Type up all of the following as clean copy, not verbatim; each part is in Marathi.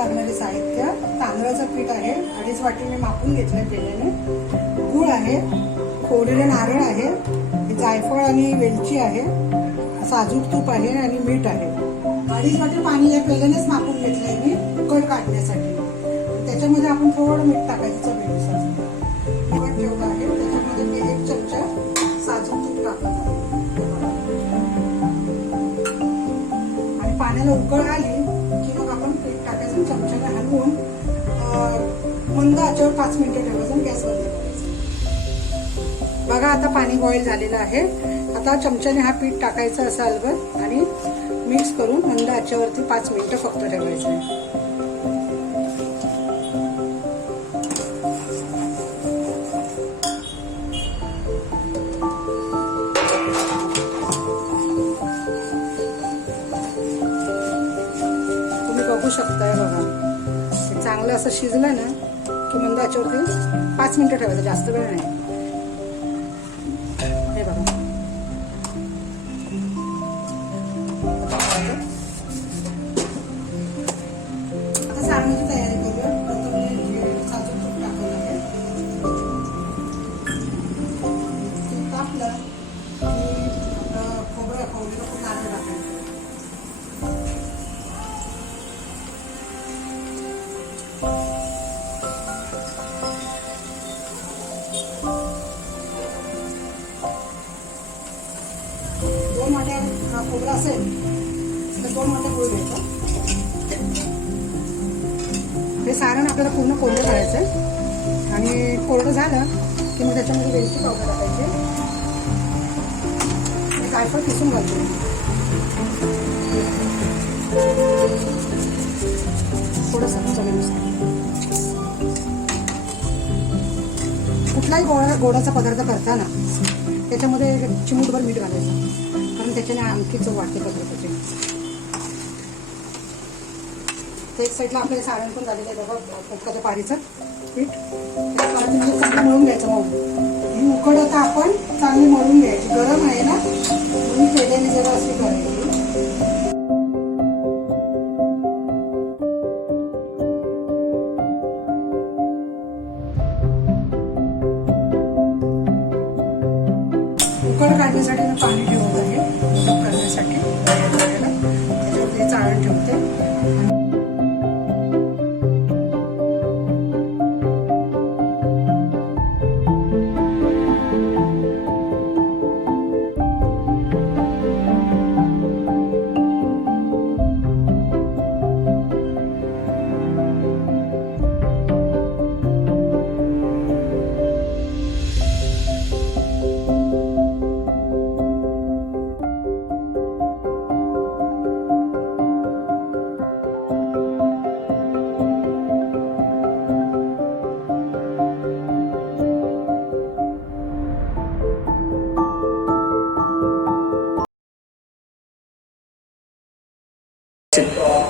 लागणारे साहित्य: तांदळाचं पीठ आहे 2.5 वाटी मी मापून घेतलंय पेल्याने, गूळ आहे, खोडलेले नारळ आहे, जायफळ आणि वेलची आहे, साजूक तूप आहे आणि मीठ आहे. 2.5 वाटी पाणी या पेल्यानेच मापून घेतलंय मी उकड काढण्यासाठी. त्याच्यामध्ये आपण थोडं मीठ टाकायचं चवीनुसार. उकड ठेवलं आहे, त्याच्यामध्ये मी 1 चमचा साजूक तूप टाकत आहे आणि पाण्याला उकळ आली की मग आपण पीठ टाकायचं, चमच्याने हलवून मंद आचेवर 5 मिनिटं ठेवायचं, गॅस बंद करायचं. बघा आता पाणी बॉईल झालेलं आहे. आता चमच्याने हा पीठ टाकायचं असं अलगद आणि मिक्स करून मंद आचेवरती 5 मिनिटं फक्त ठेवायचं आहे. तुम्ही बघू शकताय, बघा हे चांगलं असं शिजलं ना की मंद आचेवरती 5 मिनिटं ठेवायचं, जास्त वेळ नाही. हे बघा आता सारणाची तयारी करूया. प्रथम मी साजूक तूप टाकलं आहे. तूप टाकलं की खोबरं खूप नारळ टाकायचं. दोन वाट्या खोबरं असेल तर 2 वाट्या गूळ घ्यायचा. हे सारण आपल्याला पूर्ण कोरडं करायचं आहे आणि कोरडं झालं की मग त्याच्यामध्ये वेलची पावडर टाकायची, जायफळ किसून घालतो. थोडंसं चवीनुसार. कुठलाही गोडाचा पदार्थ करताना त्याच्यामध्ये चिमूटभर मीठ घालायचं, कारण त्याच्याने आणखी चव वाटते पदार्थाची. एक साईडला आपल्याला सारण पण झालेलं आहे बघा, पोटकाच्या पारीचं पीठ. चांगलं मळून घ्यायचं. मग ही उकड आता आपण चांगली मळून घ्यायची. गरम आहे ना म्हणून पेल्याने जरा अशी करायची. उकड काढण्यासाठी मी पाणी ठेवत आहे, मोदक करण्यासाठी. त्याच्यावरती चाळण ठेवते.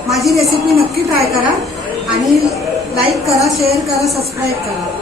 माझी रेसिपी नक्की ट्राय करा आणि लाईक करा, शेअर करा, सबस्क्राईब करा.